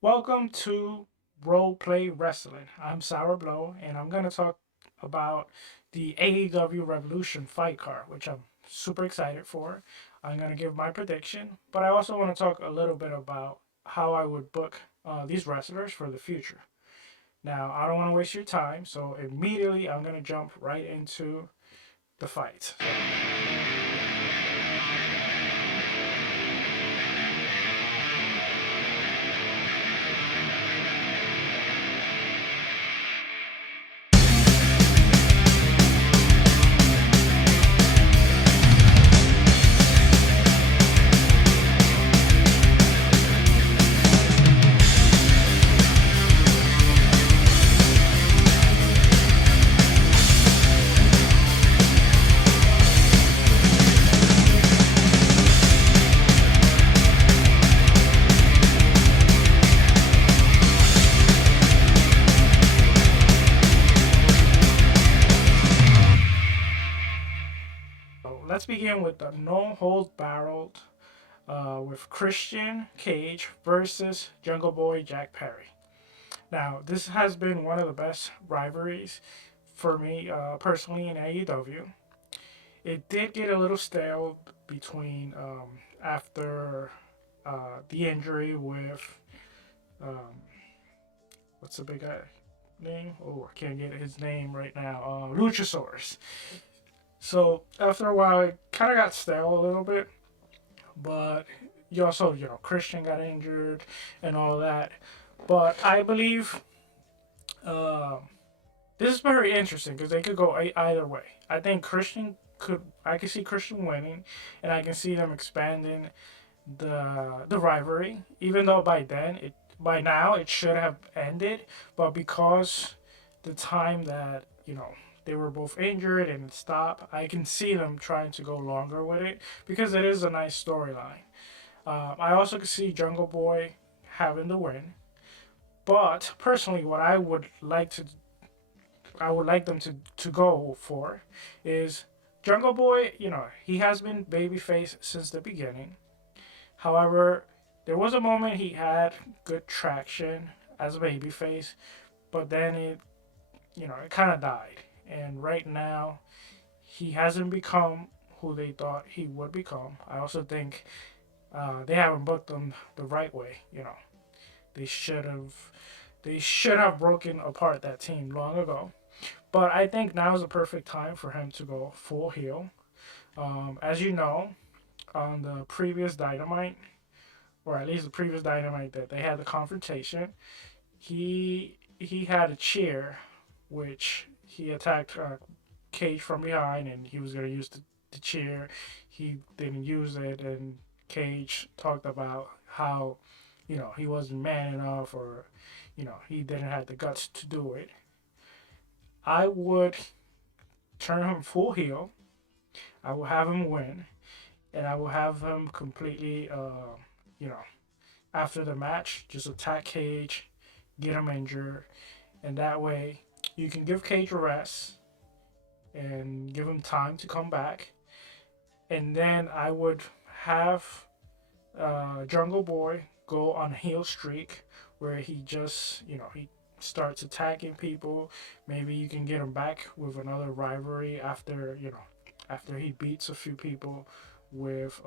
Welcome to Roleplay Wrestling. I'm Sour Blow, and I'm going to talk about the AEW Revolution fight card, which I'm super excited for. I'm going to give my prediction, but I also want to talk a little bit about how I would book these wrestlers for the future. Now, I don't want to waste your time, so immediately I'm going to jump right into the fight. So let's begin with the no hold barreled with Christian Cage versus Jungle Boy Jack Perry. Now, this has been one of the best rivalries for me personally in AEW. It did get a little stale between after the injury with um, what's the big guy name? Oh, I can't get his name right now. Luchasaurus. So after a while, it kind of got stale a little bit, but you also, Christian got injured and all that. But I believe um, this is very interesting because they could go either way. I think I can see Christian winning, and I can see them expanding the rivalry. Even though by now it should have ended, but because the time that they were both injured and it stopped, I can see them trying to go longer with it because it is a nice storyline. I also can see Jungle Boy having the win, but personally, what I would like them to go for is Jungle Boy. He has been babyface since the beginning. However, there was a moment he had good traction as a babyface, but then it kind of died. And right now, he hasn't become who they thought he would become. I also think they haven't booked him the right way. They should have they should have broken apart that team long ago. But I think now is the perfect time for him to go full heel. As you know, on the previous Dynamite, or at least the previous Dynamite that they had the confrontation, he had a chair, which he attacked Cage from behind, and he was gonna use the chair. He didn't use it, and Cage talked about how he wasn't man enough, or he didn't have the guts to do it. I would turn him full heel. I will have him win, and I will have him completely, you know, after the match, just attack Cage, get him injured, and that way you can give Cage a rest and give him time to come back. And then I would have Jungle Boy go on a heel streak where he just, he starts attacking people. Maybe you can get him back with another rivalry after he beats a few people with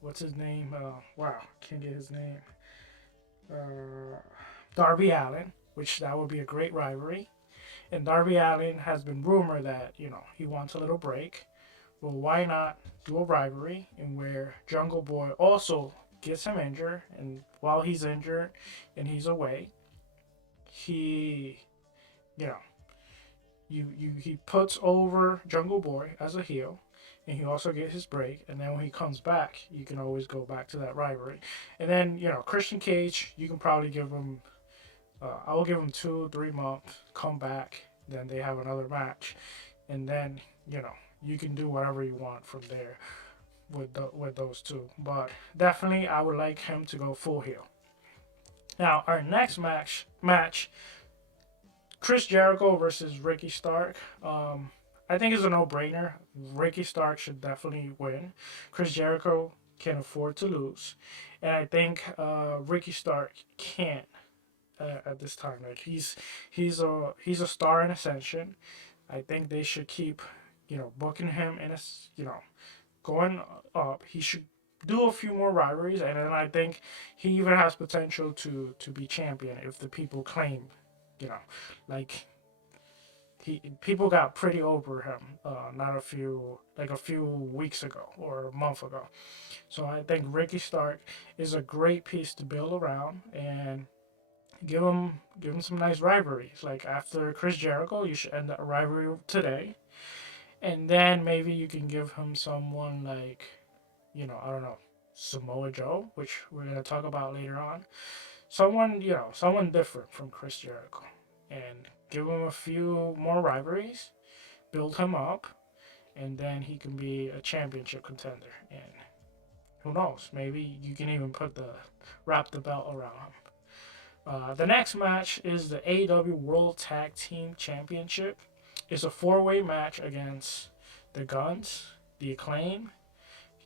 what's his name? Wow, can't get his name. Uh, Darby Allen, which that would be a great rivalry. And Darby Allen has been rumored that he wants a little break. Well, why not do a rivalry in where Jungle Boy also gets him injured, and while he's injured and he's away, he, you know, he puts over Jungle Boy as a heel, and he also gets his break. And then when he comes back, you can always go back to that rivalry. And then Christian Cage, you can probably give him. I will give him 2 3 months. Come back, then they have another match, and then you can do whatever you want from there with those two. But definitely, I would like him to go full heel. Now, our next match Chris Jericho versus Ricky Stark. I think it's a no brainer. Ricky Stark should definitely win. Chris Jericho can afford to lose, and I think Ricky Stark can't at this time. Like he's a star in ascension. I think they should keep, booking him in a, going up. He should do a few more rivalries, and then I think he even has potential to be champion if the people claim, you know, like people got pretty over him, not a few weeks ago or a month ago. So I think Ricky Stark is a great piece to build around and give him some nice rivalries. Like after Chris Jericho, you should end that rivalry today, and then maybe you can give him someone like, I don't know, Samoa Joe, which we're gonna talk about later on. Someone different from Chris Jericho, and give him a few more rivalries, build him up, and then he can be a championship contender. And who knows? Maybe you can even wrap the belt around him. The next match is the AEW World Tag Team Championship. It's a four-way match against the Guns, the Acclaim,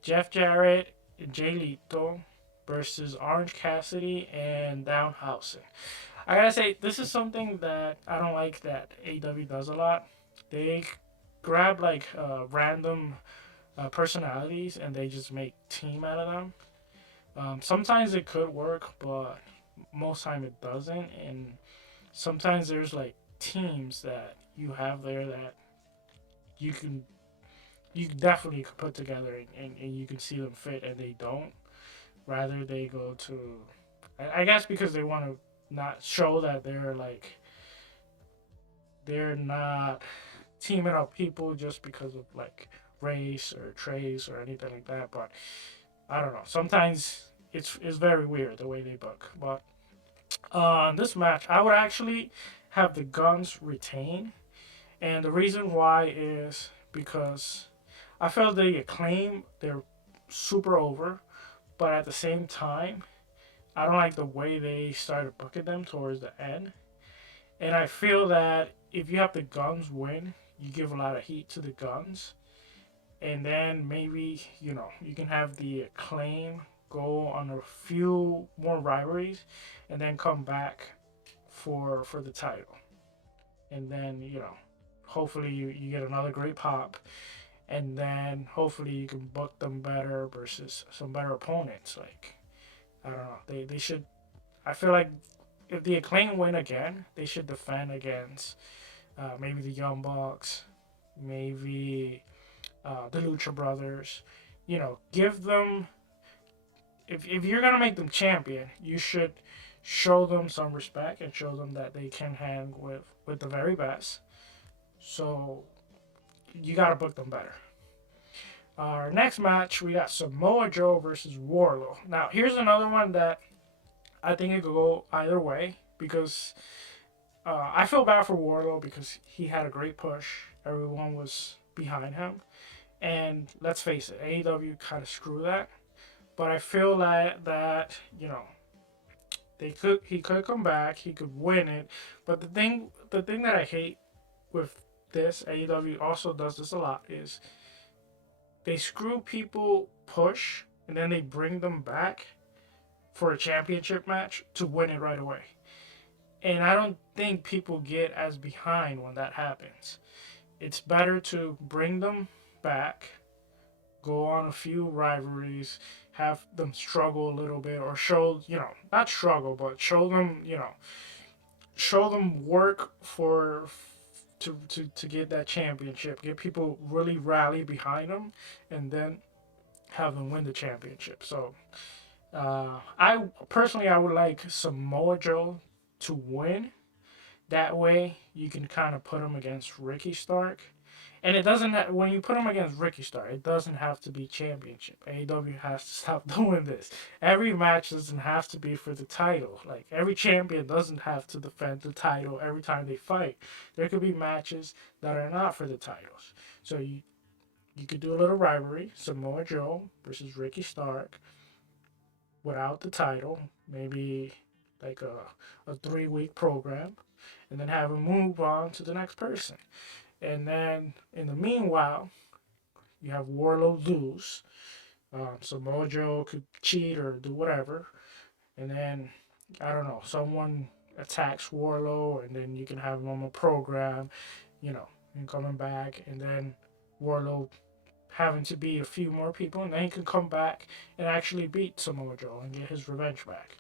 Jeff Jarrett, and Jay Lethal versus Orange Cassidy and Downhausen. I gotta say, this is something that I don't like that AEW does a lot. They grab like random personalities and they just make team out of them. Sometimes it could work, but most time it doesn't. And sometimes there's like teams that you have there that you can you definitely could put together and you can see them fit and they don't. Rather they go to, I guess because they want to not show that they're not teaming up people just because of like race or trace or anything like that. But I don't know. Sometimes it's very weird the way they book. But this match, I would actually have the Guns retain, and the reason why is because I felt the Acclaim they're super over, but at the same time, I don't like the way they started booking them towards the end. And I feel that if you have the Guns win, you give a lot of heat to the Guns, and then maybe you can have the Acclaim go on a few more rivalries, and then come back for the title, and then hopefully you get another great pop, and then hopefully you can book them better versus some better opponents. Like I don't know, they should. I feel like if the Acclaim win again, they should defend against maybe the Young Bucks, maybe the Lucha Brothers. Give them, if you're gonna make them champion, you should show them some respect and show them that they can hang with the very best. So you gotta book them better. Our next match, we got Samoa Joe versus Wardlow. Now here's another one that I think it could go either way because I feel bad for Wardlow because he had a great push. Everyone was behind him, and let's face it, AEW kind of screwed that. But I feel that he could come back, he could win it. But the thing that I hate with this, AEW also does this a lot, is they screw people push and then they bring them back for a championship match to win it right away. And I don't think people get as behind when that happens. It's better to bring them back, go on a few rivalries, have them struggle a little bit, or show, not struggle, but show them work to get that championship, get people really rally behind them, and then have them win the championship. So I personally I would like Samoa Joe to win. That way you can kind of put him against Ricky Stark. And it doesn't when you put him against Ricky Stark, it doesn't have to be championship. AEW has to stop doing this. Every match doesn't have to be for the title. Like every champion doesn't have to defend the title every time they fight. There could be matches that are not for the titles. So you could do a little rivalry, Samoa Joe versus Ricky Stark without the title, maybe like a 3 week program, and then have him move on to the next person. And then in the meanwhile, you have Warlow lose. Samoa Joe could cheat or do whatever, and then I don't know, someone attacks Warlow, and then you can have him on a program, you know, and coming back, and then Warlow having to beat a few more people, and then he can come back and actually beat Samoa Joe and get his revenge back,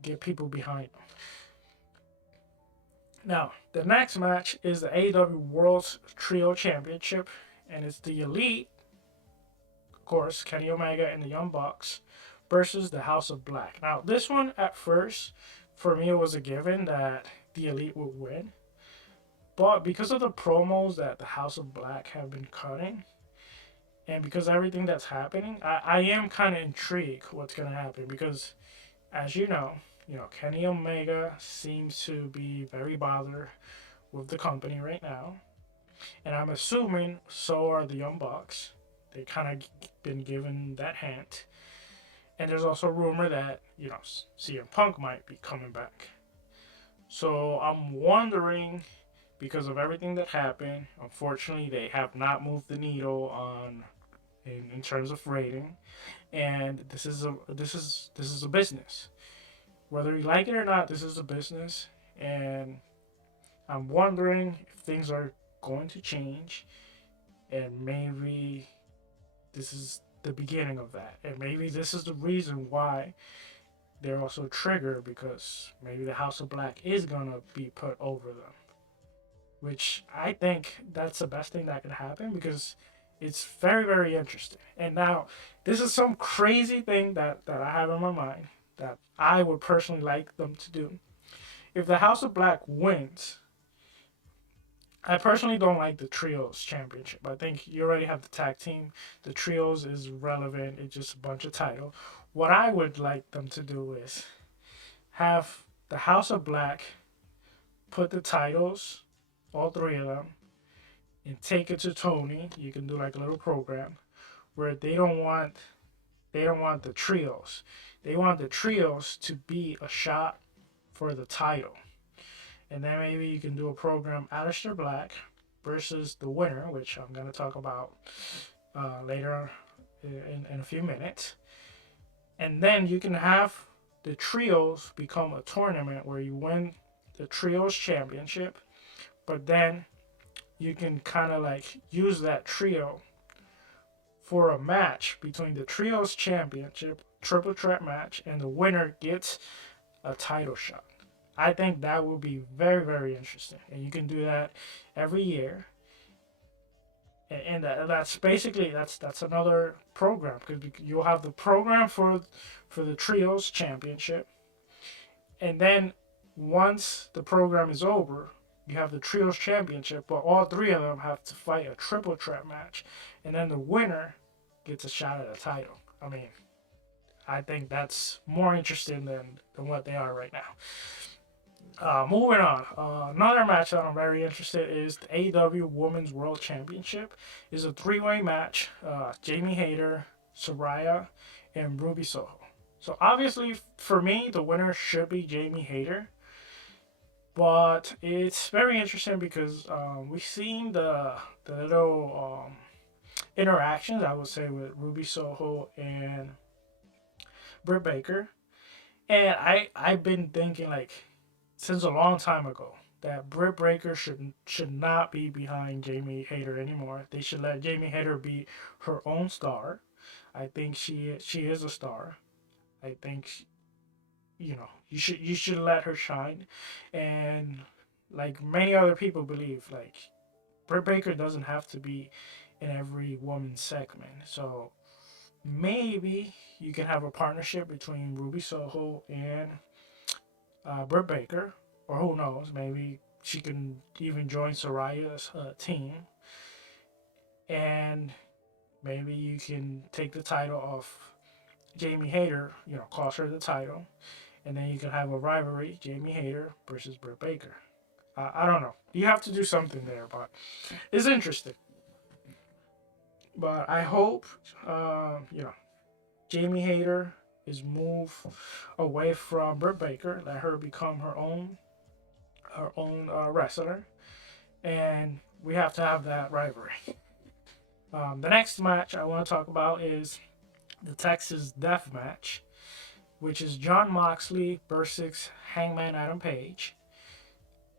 get people behind him. Now, the next match is the AEW World Trio Championship, and it's the Elite, of course, Kenny Omega and the Young Bucks, versus the House of Black. Now, this one at first, for me, it was a given that the Elite would win. But because of the promos that the House of Black have been cutting, and because everything that's happening, I am kind of intrigued what's going to happen. Because, as you know, Kenny Omega seems to be very bothered with the company right now. And I'm assuming so are the Young Bucks. They kind of been given that hint. And there's also rumor that, you know, CM Punk might be coming back. So I'm wondering, because of everything that happened, unfortunately they have not moved the needle on in terms of rating. And this is a business. Whether you like it or not, this is a business. And I'm wondering if things are going to change, and maybe this is the beginning of that. And maybe this is the reason why they're also triggered, because maybe the House of Black is gonna be put over them. Which I think that's the best thing that could happen, because it's very, very interesting. And now, this is some crazy thing that I have in my mind that I would personally like them to do. If the House of Black wins, I personally don't like the trios championship. I think you already have the tag team. The trios is relevant. It's just a bunch of title. What I would like them to do is have the House of Black put the titles, all three of them, and take it to Tony. You can do like a little program where they don't want the trios. They want the trios to be a shot for the title. And then maybe you can do a program Aleister Black versus the winner, which I'm going to talk about later in a few minutes. And then you can have the trios become a tournament where you win the trios championship, but then you can kind of like use that trio for a match between the trios championship triple threat match, and the winner gets a title shot. I think that would be very, very interesting, and you can do that every year. And that's basically that's another program, because you'll have the program for the trios championship, and then once the program is over, you have the trios championship, but all three of them have to fight a triple threat match, and then the winner gets a shot at a title. I mean, I think that's more interesting than what they are right now. Moving on, another match that I'm very interested in is the AEW Women's World Championship. It's a three-way match. Jamie Hayter, Soraya, and Ruby Soho. So obviously, for me, the winner should be Jamie Hayter. But it's very interesting because we've seen the little interactions, I would say, with Ruby Soho and Britt Baker. And I've been thinking, like, since a long time ago, that Britt Baker should not be behind Jamie Hayter anymore. They should let Jamie Hayter be her own star. I think she is a star. I think you should let her shine, and like many other people believe, like Britt Baker doesn't have to be in every woman's segment. So maybe you can have a partnership between Ruby Soho and Britt Baker, or who knows, maybe she can even join Soraya's team, and maybe you can take the title off Jamie Hayter, cost her the title, and then you can have a rivalry, Jamie Hayter versus Britt Baker. I don't know. You have to do something there, but it's interesting. But I hope, Jamie Hayter is moved away from Britt Baker, let her become her own wrestler, and we have to have that rivalry. The next match I want to talk about is the Texas Death Match, which is John Moxley versus Hangman Adam Page.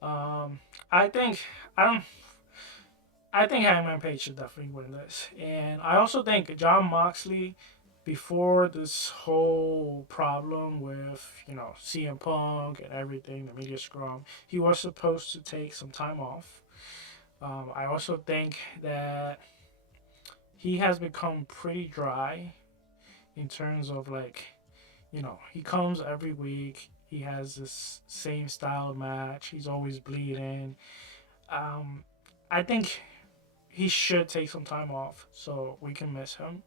Um, I think I don't. I think Hangman Page should definitely win this, and I also think John Moxley, before this whole problem with CM Punk and everything, the media scrum, he was supposed to take some time off. I also think that he has become pretty dry in terms of like, he comes every week. He has this same style match. He's always bleeding. Um, I think he should take some time off so we can miss him.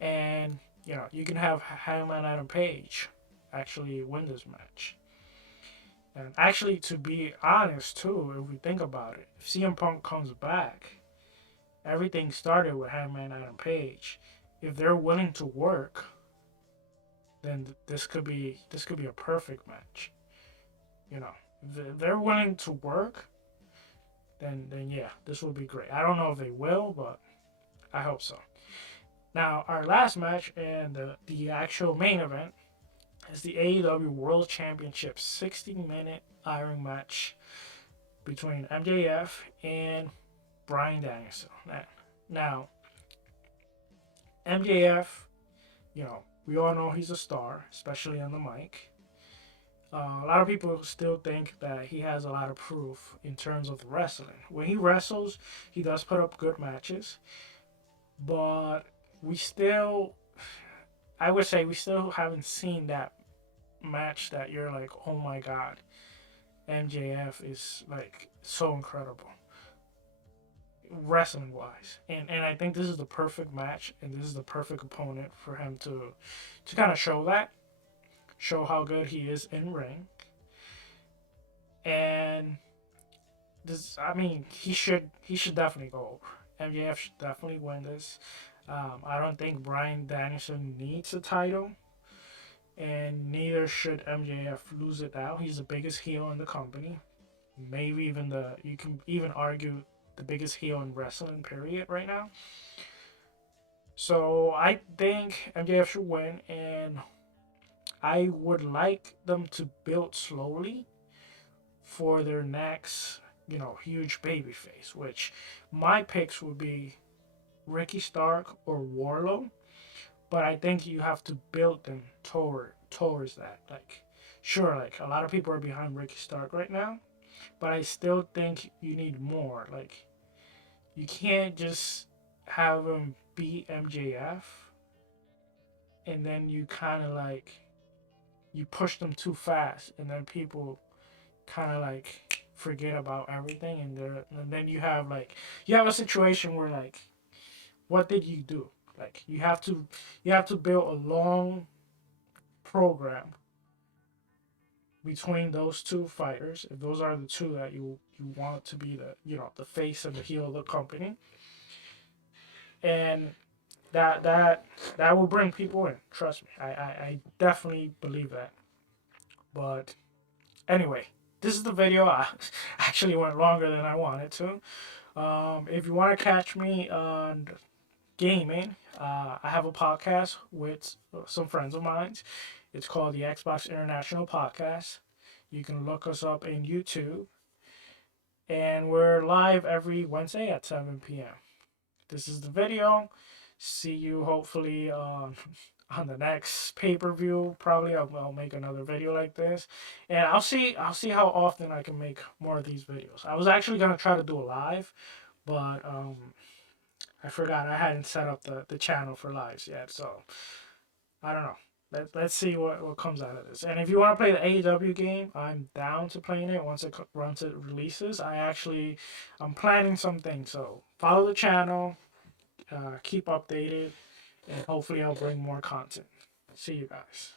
And you can have Hangman Adam Page actually win this match. And actually, to be honest too, if we think about it, if CM Punk comes back, everything started with Hangman Adam Page. If they're willing to work, then this could be a perfect match. If they're willing to work, then yeah, this will be great. I don't know if they will, but I hope so. Now, our last match and the actual main event is the AEW World Championship 60-minute Iron match between MJF and Bryan Danielson. Now, MJF, we all know he's a star, especially on the mic. A lot of people still think that he has a lot of proof in terms of wrestling. When he wrestles, he does put up good matches, but we still, I would say, we still haven't seen that match that you're like, oh my god, MJF is like so incredible wrestling wise, and I think this is the perfect match, and this is the perfect opponent for him to kind of show how good he is in ring, and this, I mean, he should definitely go over. MJF should definitely win this. I don't think Bryan Danielson needs a title, and neither should MJF lose it out. He's the biggest heel in the company. Maybe even you can even argue the biggest heel in wrestling period right now. So I think MJF should win, and I would like them to build slowly for their next, huge baby face. Which my picks would be Ricky Stark or Warlow, but I think you have to build them towards that. Like, sure, like a lot of people are behind Ricky Stark right now, but I still think you need more. Like, you can't just have him beat MJF and then you kind of like you push them too fast, and then people kind of like forget about everything, and then you have a situation where like, what did you do? Like, you have to build a long program between those two fighters, if those are the two that you want to be the face and the heel of the company, and that will bring people in. Trust me, I definitely believe that. But anyway, this is the video. I actually went longer than I wanted to. If you want to catch me on gaming, I have a podcast with some friends of mine. It's called the Xbox International Podcast. You can look us up in YouTube, and we're live every Wednesday at 7 p.m. This is the video. See you hopefully on the next pay-per-view. Probably I'll make another video like this, and I'll see how often I can make more of these videos. I was actually gonna try to do a live, but I forgot I hadn't set up the channel for lives yet, so I don't know. Let's see what comes out of this. And if you want to play the AEW game, I'm down to playing it once it releases. I'm planning something, so follow the channel, keep updated, and hopefully I'll bring more content. See you guys.